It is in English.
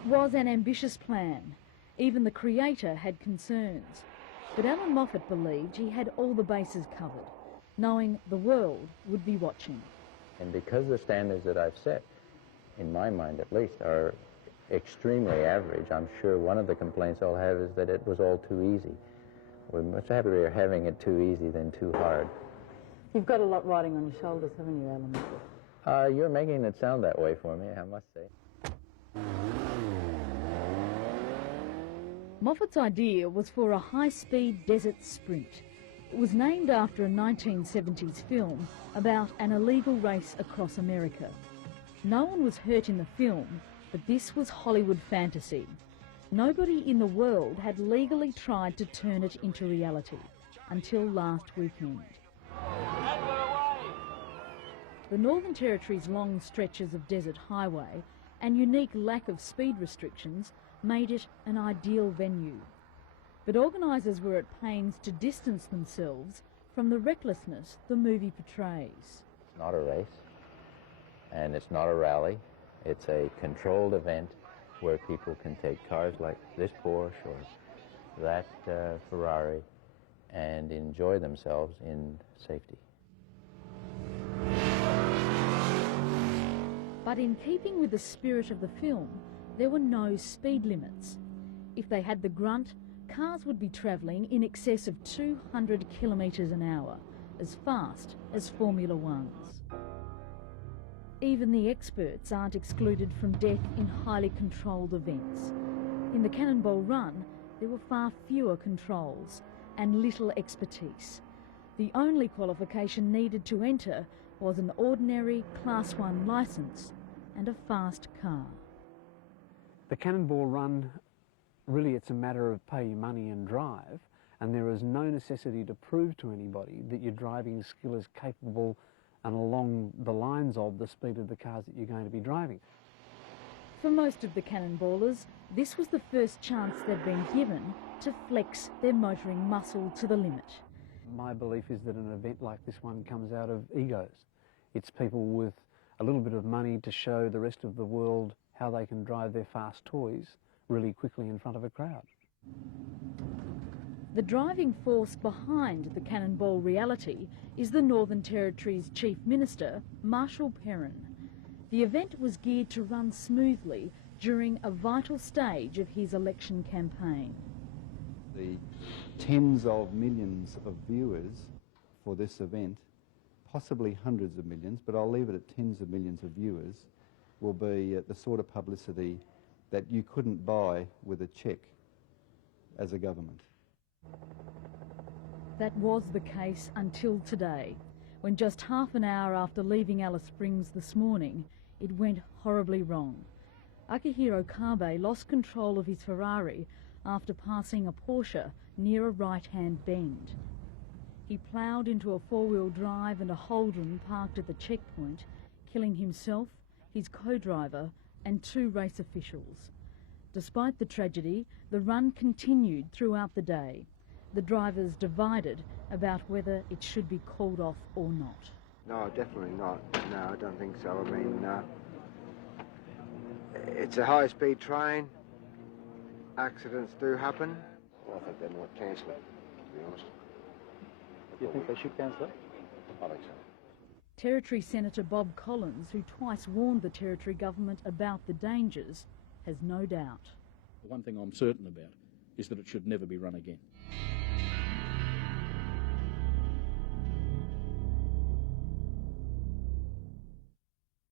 It was an ambitious plan. Even the creator had concerns. But Alan Moffat believed he had all the bases covered, knowing the world would be watching. And because the standards that I've set, in my mind at least, are extremely average, I'm sure one of the complaints I'll have is that it was all too easy. We're much happier having it too easy than too hard. You've got a lot riding on your shoulders, haven't you, Alan Moffat? You're making it sound that way for me, I must say. Moffat's idea was for a high-speed desert sprint. It was named after a 1970s film about an illegal race across America. No one was hurt in the film, but this was Hollywood fantasy. Nobody in the world had legally tried to turn it into reality until last weekend. The Northern Territory's long stretches of desert highway and unique lack of speed restrictions made it an ideal venue. But organisers were at pains to distance themselves from the recklessness the movie portrays. It's not a race, and it's not a rally. It's a controlled event where people can take cars like this Porsche or that Ferrari and enjoy themselves in safety. But in keeping with the spirit of the film, there were no speed limits. If they had the grunt, cars would be travelling in excess of 200 kilometres an hour, as fast as Formula Ones. Even the experts aren't excluded from death in highly controlled events. In the Cannonball Run, there were far fewer controls and little expertise. The only qualification needed to enter was an ordinary Class 1 licence and a fast car. The Cannonball Run, really it's a matter of pay your money and drive, and there is no necessity to prove to anybody that your driving skill is capable and along the lines of the speed of the cars that you're going to be driving. For most of the cannonballers, this was the first chance they'd been given to flex their motoring muscle to the limit. My belief is that an event like this one comes out of egos. It's people with a little bit of money to show the rest of the world how they can drive their fast toys really quickly in front of a crowd. The driving force behind the Cannonball reality is the Northern Territory's Chief Minister, Marshall Perrin. The event was geared to run smoothly during a vital stage of his election campaign. The tens of millions of viewers for this event, possibly hundreds of millions, but I'll leave it at tens of millions of viewers, will be the sort of publicity that you couldn't buy with a cheque as a government. That was the case until today, when just half an hour after leaving Alice Springs this morning, it went horribly wrong. Akihiro Kabe lost control of his Ferrari after passing a Porsche near a right-hand bend. He ploughed into a four-wheel drive and a Holden parked at the checkpoint, killing himself, his co-driver and 2 race officials. Despite the tragedy, the run continued throughout the day. The drivers divided about whether it should be called off or not. No, definitely not. No, I don't think so. I mean, it's a high-speed train. Accidents do happen. I think they might cancel it, to be honest. Do you think they should cancel it? I think so. Territory Senator Bob Collins, who twice warned the Territory government about the dangers, has no doubt. The one thing I'm certain about is that it should never be run again.